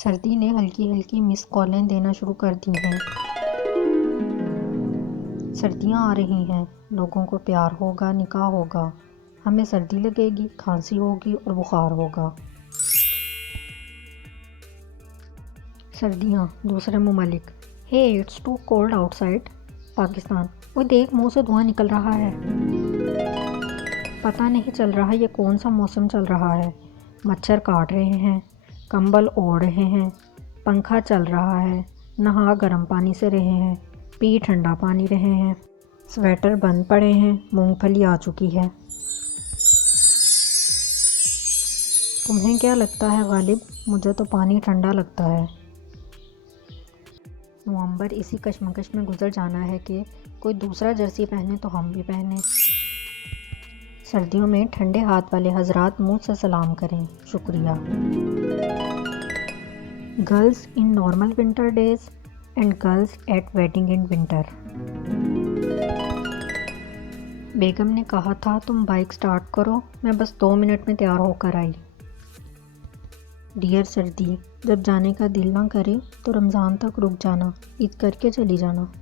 सर्दी ने हल्की हल्की मिस कॉलें देना शुरू कर दी हैं। सर्दियाँ आ रही हैं, लोगों को प्यार होगा, निकाह होगा। हमें सर्दी लगेगी, खांसी होगी और बुखार होगा। सर्दियाँ, दूसरे ममालिक। Hey it's too cold outside. Pakistan, वो देख मुंह से धुआं निकल रहा है। पता नहीं चल रहा ये कौन सा मौसम चल रहा है। मच्छर काट रहे हैं, कंबल ओढ़ रहे हैं, पंखा चल रहा है, नहा गर्म पानी से रहे हैं, पी ठंडा पानी रहे हैं, स्वेटर बंद पड़े हैं, मूंगफली आ चुकी है। तुम्हें क्या लगता है गालिब? मुझे तो पानी ठंडा लगता है। नवंबर इसी कश्मकश में गुजर जाना है कि कोई दूसरा जर्सी पहने तो हम भी पहने। सर्दियों में ठंडे हाथ वाले हजरात मुंह से सलाम करें, शुक्रिया। Girls in normal winter days and girls at wedding in winter. बेगम ने कहा था तुम बाइक स्टार्ट करो, मैं बस 2 मिनट में तैयार होकर आई। डियर सर्दी, जब जाने का दिल ना करे तो रमज़ान तक रुक जाना, ईद करके चली जाना।